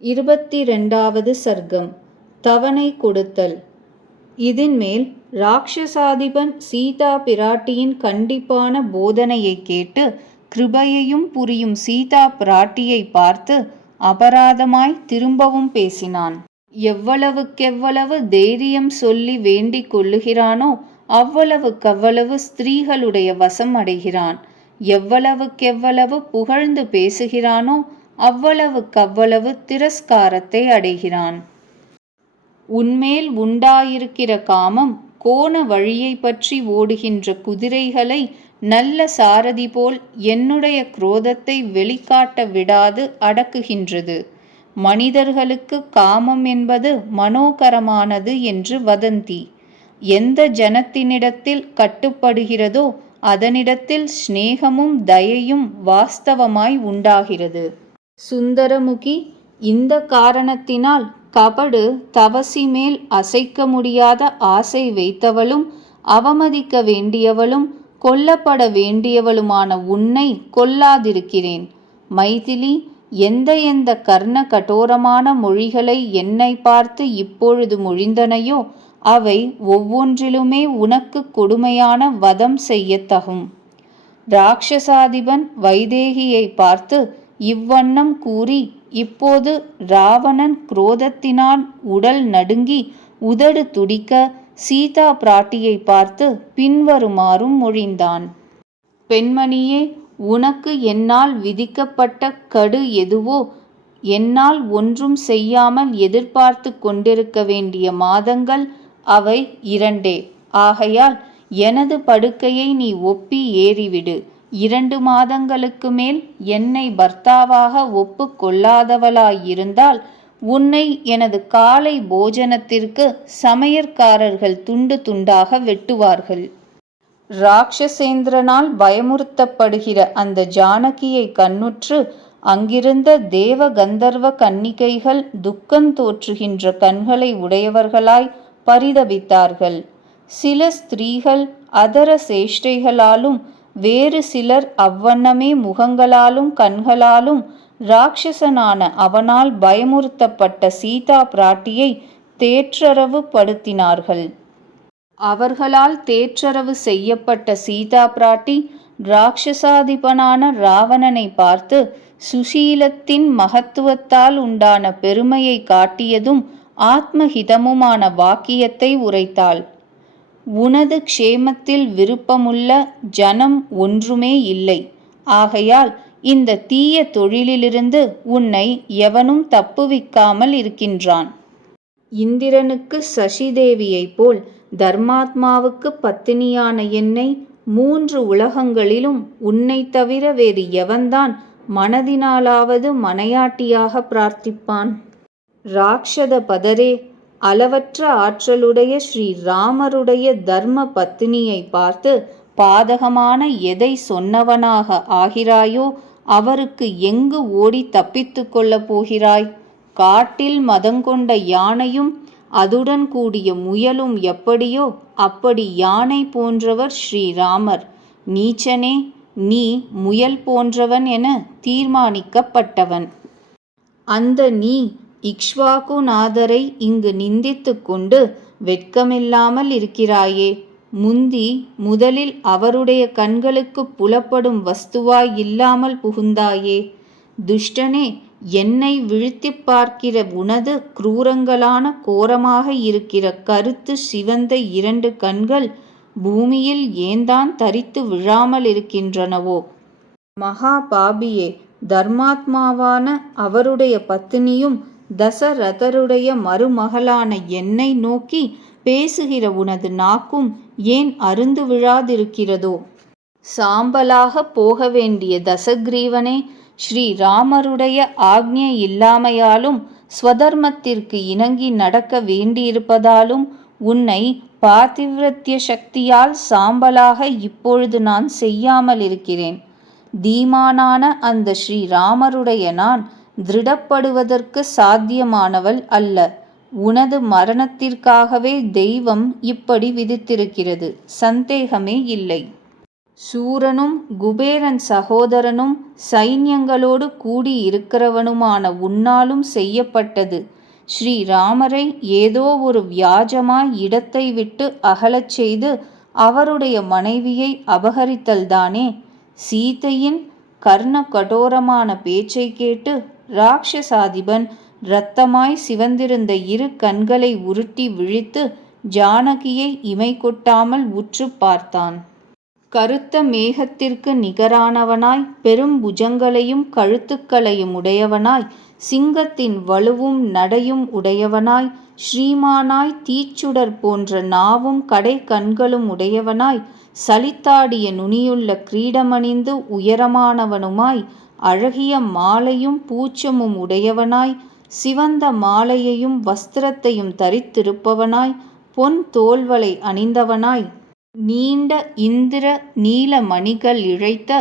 இருபத்தி ரெண்டாவது சர்க்கம் தவணை கொடுத்தல். இதின்மேல் ராக்ஷசாதிபன் சீதா பிராட்டியின் கண்டிப்பான போதனையைக் கேட்டு கிருபையையும் புரியும் சீதா பிராட்டியை பார்த்து அபராதமாய் திரும்பவும் பேசினான். எவ்வளவுக்கெவ்வளவு தைரியம் சொல்லி வேண்டிக் கொள்ளுகிறானோ அவ்வளவுக்கவ்வளவு ஸ்திரீகளுடைய வசம் அடைகிறான். எவ்வளவுக்கெவ்வளவு புகழ்ந்து பேசுகிறானோ அவ்வளவுக்கவ்வளவு திரஸ்காரத்தை அடைகிறான். உன்மேல் உண்டாயிருக்கிற காமம் கோண வழியை பற்றி ஓடுகின்ற குதிரைகளை நல்ல சாரதி போல் என்னுடைய குரோதத்தை வெளிக்காட்ட விடாது அடக்குகின்றது. மனிதர்களுக்கு காமம் என்பது மனோகரமானது என்று வதந்தி. எந்த ஜனத்தினிடத்தில் கட்டுப்படுகிறதோ அதனிடத்தில் சிநேகமும் தயையும் வாஸ்தவமாய் உண்டாகிறது. சுந்தரமுகி இந்த காரணத்தினால் கபடு தவசி மேல் அசைக்க முடியாத ஆசை வைத்தவளும் அவமதிக்க வேண்டியவளும் கொல்லப்பட வேண்டியவளுமான உன்னை கொல்லாதிருக்கிறேன். மைதிலி எந்த எந்த கர்ண கடோரமான மொழிகளை என்னை பார்த்து இப்பொழுது மொழிந்தனையோ அவை ஒவ்வொன்றிலுமே உனக்கு கொடுமையான வதம் செய்யத்தகும். ராட்சசாதிபன் வைதேகியை பார்த்து இவ்வண்ணம் கூறி இப்போது ராவணன் குரோதத்தினால் உடல் நடுங்கி உதடு துடிக்க சீதா பிராட்டியை பார்த்து பின்வருமாறும் மொழிந்தான். பெண்மணியே உனக்கு என்னால் விதிக்கப்பட்ட கடு எதுவோ என்னால் ஒன்றும் செய்யாமல் எதிர்பார்த்து கொண்டிருக்க வேண்டிய மாதங்கள் அவை இரண்டே. ஆகையால் எனது படுக்கையை நீ ஒப்பி ஏறிவிடு. இரண்டு மாதங்களுக்கு மேல் என்னை பர்த்தாவாக ஒப்புக்கொள்ளாதவளாயிருந்தால் உன்னை எனது காலை போஜனத்திற்கு சமையற்காரர்கள் துண்டு துண்டாக வெட்டுவார்கள். ராட்சசேந்திரனால் பயமுறுத்தப்படுகிற அந்த ஜானகியை கண்ணுற்று அங்கிருந்த தேவ கந்தர்வ கன்னிகைகள் துக்கம் தோற்றுகின்ற கண்களை உடையவர்களாய் பரிதபித்தார்கள். சில ஸ்திரீகள் அதர சேஷ்டைகளாலும் வேறு சிலர் அவ்வண்ணமே முகங்களாலும் கண்களாலும் ராட்சசனான அவனால் பயமுறுத்தப்பட்ட சீதா பிராட்டியை தேற்றரவு படுத்தினார்கள். அவர்களால் தேற்றரவு செய்யப்பட்ட சீதா பிராட்டி ராட்சசாதிபனான ராவணனை பார்த்து சுசீலத்தின் மகத்துவத்தால் உண்டான பெருமையை காட்டியதும் ஆத்மஹிதமுமான வாக்கியத்தை உரைத்தாள். உனது க்ஷேமத்தில் விருப்பமுள்ள ஜனம் ஒன்றுமே இல்லை. ஆகையால் இந்த தீய தொழிலிலிருந்து உன்னை எவனும் தப்புவிக்காமல் இருக்கின்றான். இந்திரனுக்கு சசிதேவியைப் போல் தர்மாத்மாவுக்கு பத்தினியான என்னை மூன்று உலகங்களிலும் உன்னை தவிர வேறு எவன்தான் மனதினாலாவது மனையாட்டியாக பிரார்த்திப்பான்? ராக்ஷத பதரே அளவற்ற ஆற்றலுடைய ஸ்ரீ ராமருடைய தர்ம பத்தினியை பார்த்து பாதகமான எதை சொன்னவனாக ஆகிறாயோ அவருக்கு எங்கு ஓடி தப்பித்து கொள்ளப் போகிறாய்? காட்டில் மதங்கொண்ட யானையும் அதுடன் கூடிய முயலும் எப்படியோ அப்படி யானை போன்றவர் ஸ்ரீராமர் நீச்சனே நீ முயல் போன்றவன் என தீர்மானிக்கப்பட்டவன். அந்த நீ இக்ஷ்வாகுநாதரை இங்கு நிந்தித்து கொண்டு வெட்கமில்லாமல் இருக்கிறாயே. முந்தி முதலில் அவருடைய கண்களுக்கு புலப்படும் வஸ்துவாய் இல்லாமல் புகுந்தாயே. துஷ்டனே என்னை விழித்து பார்க்கிற உனது குரூரங்களான கோரமாக இருக்கிற கருத்து சிவந்த இரண்டு கண்கள் பூமியில் ஏந்தான் தரித்து விழாமல் இருக்கின்றனவோ. மகா பாபியே தர்மாத்மாவான அவருடைய பத்தினியும் தசரதருடைய மருமகளான என்னை நோக்கி பேசுகிற உனது நாக்கும் ஏன் அருந்து விழாதிருக்கிறதோ? சாம்பலாக போக வேண்டிய தசக்ரீவனே ஸ்ரீராமருடைய ஆக்ஞை இல்லாமையாலும் ஸ்வதர்மத்திற்கு இணங்கி நடக்க வேண்டியிருப்பதாலும் உன்னை பாதிவிரத்திய சக்தியால் சாம்பலாக இப்பொழுது நான் செய்யாமல் இருக்கிறேன் தீமானான அந்த ஸ்ரீராமருடைய நான் திருடப்படுவதற்கு சாத்தியமானவள் அல்ல. உனது மரணத்திற்காகவே தெய்வம் இப்படி விதித்திருக்கிறது. சந்தேகமே இல்லை. சூரனும் குபேரன் சகோதரனும் சைன்யங்களோடு கூடியிருக்கிறவனுமான உன்னாலும் செய்யப்பட்டது. ஸ்ரீராமரை ஏதோ ஒரு வியாஜமாய் இடத்தை விட்டு அகலச் செய்து அவருடைய மனைவியை அபகரித்தல்தானே? சீதையின் கர்ண கடோரமான பேச்சை கேட்டு ராட்சசாதிபன் இரத்தமாய் சிவந்திருந்த இரு கண்களை உருட்டி விழித்து ஜானகியை இமை கொட்டாமல் உற்று பார்த்தான். கருத்த மேகத்திற்கு நிகரானவனாய் பெரும் புஜங்களையும் கழுத்துக்களையும் உடையவனாய் சிங்கத்தின் வலுவும் நடையும் உடையவனாய் ஸ்ரீமானாய் தீச்சுடர் போன்ற நாவும் கடை கண்களும் உடையவனாய் சலித்தாடிய நுனியுள்ள கிரீடமணிந்து உயரமானவனுமாய் அழகிய மாலையும் பூச்சமும் உடையவனாய் சிவந்த மாலையையும் வஸ்திரத்தையும் தரித்திருப்பவனாய் பொன் தோல்வளை அணிந்தவனாய் நீண்ட இந்திர நீல மணிகள் இழைத்த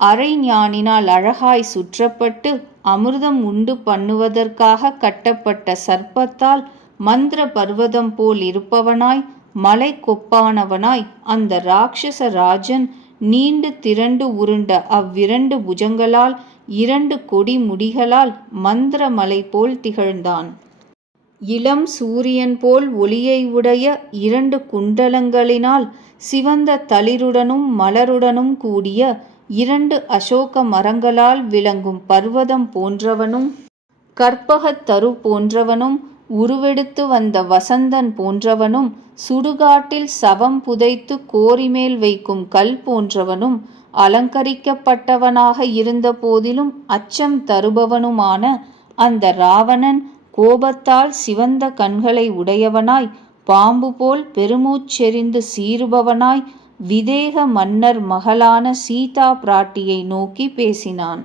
அரைஞானினால் அழகாய் சுற்றப்பட்டு அமிர்தம் உண்டு பண்ணுவதற்காக கட்டப்பட்ட சர்ப்பத்தால் மந்திர பர்வதம் போல் இருப்பவனாய் மலை கொப்பானவனாய் அந்த ராட்சச ராஜன் நீண்டு திரண்டு உருண்ட அவ்விரண்டு புஜங்களால் இரண்டு கொடி முடிகளால் மந்திர மலை போல் திகழ்ந்தான். இளம் சூரியன் போல் ஒளியை உடைய இரண்டு குண்டலங்களினால் சிவந்த தளிருடனும் மலருடனும் கூடிய இரண்டு அசோக மரங்களால் விளங்கும் பர்வதம் போன்றவனும் கற்பகத்தரு போன்றவனும் உருவெடுத்து வந்த வசந்தன் போன்றவனும் சுடுகாட்டில் சவம் புதைத்து கோரிமேல் வைக்கும் கல் போன்றவனும் அலங்கரிக்கப்பட்டவனாக இருந்த போதிலும் அச்சம் தருபவனுமான அந்த ராவணன் கோபத்தால் சிவந்த கண்களை உடையவனாய் பாம்பு போல் பெருமூச்செறிந்து சீறுபவனாய் விதேக மன்னர் மகளான சீதா பிராட்டியை நோக்கி பேசினான்.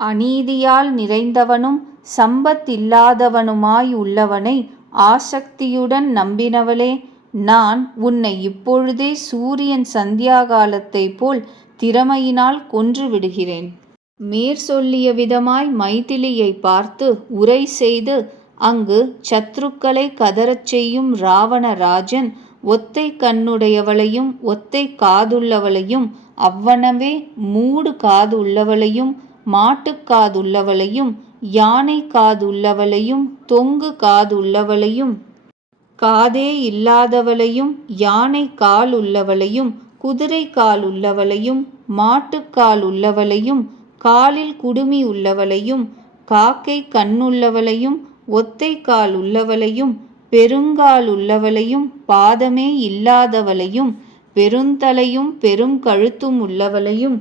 அநீதியால் நிறைந்தவனும் சம்பத்தில்லாதவனுமாய் உள்ளவனை ஆசக்தியுடன் நம்பினவளே நான் உன்னை இப்பொழுதே சூரியன் சந்தியாகாலத்தைப் போல் திறமையினால் கொன்று விடுகிறேன். மேற்சொல்லிய விதமாய் மைதிலியை பார்த்து உரை செய்து அங்கு சத்ருக்களை கதறச் செய்யும் ராவணராஜன் ஒத்தை கண்ணுடையவளையும் ஒத்தை காதுள்ளவளையும் அவ்வனவே மூடு காதுள்ளவளையும் மாட்டுக் காதுள்ளவளையும் யானை காதுள்ளவளையும் தொங்கு காதுள்ளவளையும் காதே இல்லாதவளையும் யானை கால் உள்ளவளையும் குதிரை கால் உள்ளவளையும் மாட்டுக்கால் உள்ளவளையும் காலில் குடுமி உள்ளவளையும் காக்கை கண்ணுள்ளவளையும் ஒத்தை கால் உள்ளவளையும் பெருங்கால் உள்ளவளையும் பாதமே இல்லாதவளையும் பெருந்தலையும் பெருங்கழுத்தும் உள்ளவளையும்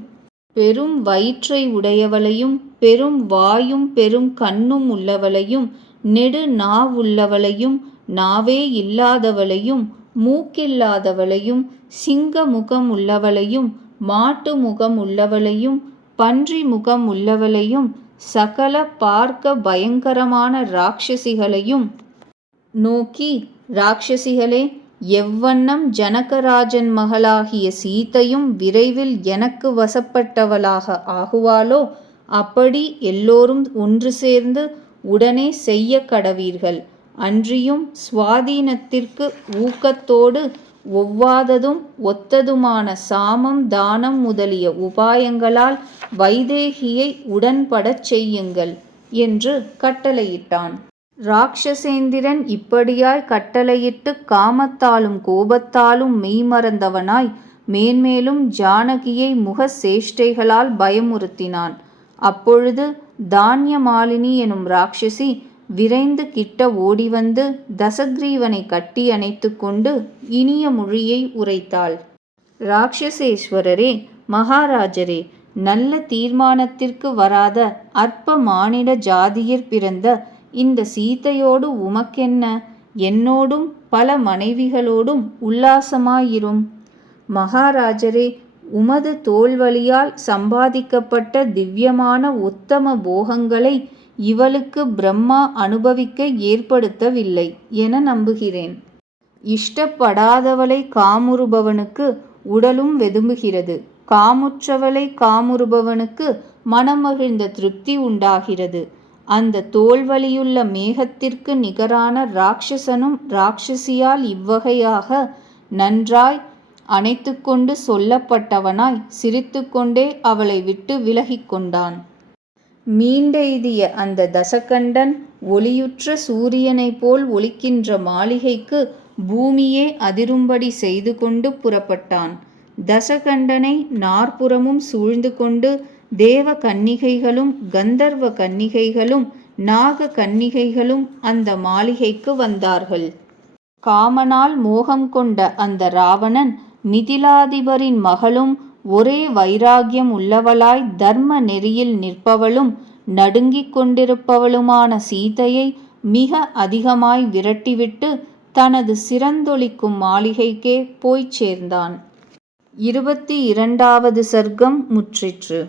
பெரும் வயிற்றை உடையவளையும் பெரும் வாயும் பெரும் கண்ணும் உள்ளவளையும் நெடு நாவுள்ளவளையும் நாவே இல்லாதவளையும் மூக்கில்லாதவளையும் சிங்க முகம் உள்ளவளையும் மாட்டு முகம் உள்ளவளையும் பன்றி முகம் உள்ளவளையும் சகல பார்க்க பயங்கரமான ராட்சசிகளையும் நோக்கி ராட்சசிகளே எவ்வண்ணம் ஜனகராஜன் மகளாகிய சீதையும் விரைவில் எனக்கு வசப்பட்டவளாக ஆகுவாளோ அப்படி எல்லோரும் ஒன்று சேர்ந்து உடனே செய்ய கடவீர்கள். அன்றியும் சுவாதீனத்திற்கு ஊக்கத்தோடு ஒவ்வாததும் ஒத்ததுமான சாமம் தானம் முதலிய உபாயங்களால் வைதேகியை உடன்படச் செய்யுங்கள் என்று கட்டளையிட்டான். ராட்சசேந்திரன் இப்படியாய் கட்டளையிட்டு காமத்தாலும் கோபத்தாலும் மெய்மறந்தவனாய் மேன்மேலும் ஜானகியை முக சேஷ்டைகளால் பயமுறுத்தினான். அப்பொழுது தானியமாலினி எனும் ராட்சசி விரைந்து கிட்ட ஓடிவந்து தசக்ரீவனை கட்டி அணைத்து கொண்டு இனிய மொழியை உரைத்தாள். ராட்சசேஸ்வரரே மகாராஜரே நல்ல தீர்மானத்திற்கு வராத அற்ப மானிட ஜாதியிற் பிறந்த இந்த சீதையோடு உமக்கென்ன? என்னோடும் பல மனைவிகளோடும் உல்லாசமாயிரும். மகாராஜரே உமது தோல்வழியால் சம்பாதிக்கப்பட்ட திவ்யமான உத்தம போகங்களை இவளுக்கு பிரம்மா அனுபவிக்க ஏற்படுத்தவில்லை என நம்புகிறேன். இஷ்டப்படாதவளை காமுறுபவனுக்கு உடலும் வெதும்புகிறது. காமுற்றவளை காமுறுபவனுக்கு மனமகிழ்ந்த திருப்தி உண்டாகிறது. அந்த தோல்வழியுள்ள மேகத்திற்கு நிகரான ராட்சசனும் ராட்சசியால் இவ்வகையாக நன்றாய் அணைத்துக்கொண்டு சொல்லப்பட்டவனாய் சிரித்துக்கொண்டே அவளை விட்டு விலகிக் கொண்டான். மீண்டெய்திய அந்த தசகண்டன் ஒளியுற்ற சூரியனைப் போல் ஒளிக்கின்ற மாளிகைக்கு பூமியே அதிரும்படி செய்து கொண்டு புறப்பட்டான். தசகண்டனை நாற்புறமும் சூழ்ந்து கொண்டு தேவ கன்னிகைகளும் கந்தர்வ கன்னிகைகளும் நாக கன்னிகைகளும் அந்த மாளிகைக்கு வந்தார்கள். காமனால் மோகம் கொண்ட அந்த ராவணன் மிதிலாதிபரின் மகளும் ஒரே வைராகியம் உள்ளவளாய் தர்ம நெறியில் நிற்பவளும் நடுங்கிக் கொண்டிருப்பவளுமான சீதையை மிக அதிகமாய் விரட்டிவிட்டு தனது சிறந்தொழிக்கும் மாளிகைக்கே போய்ச் சேர்ந்தான். இருபத்தி இரண்டாவது சர்க்கம் முற்றிற்று.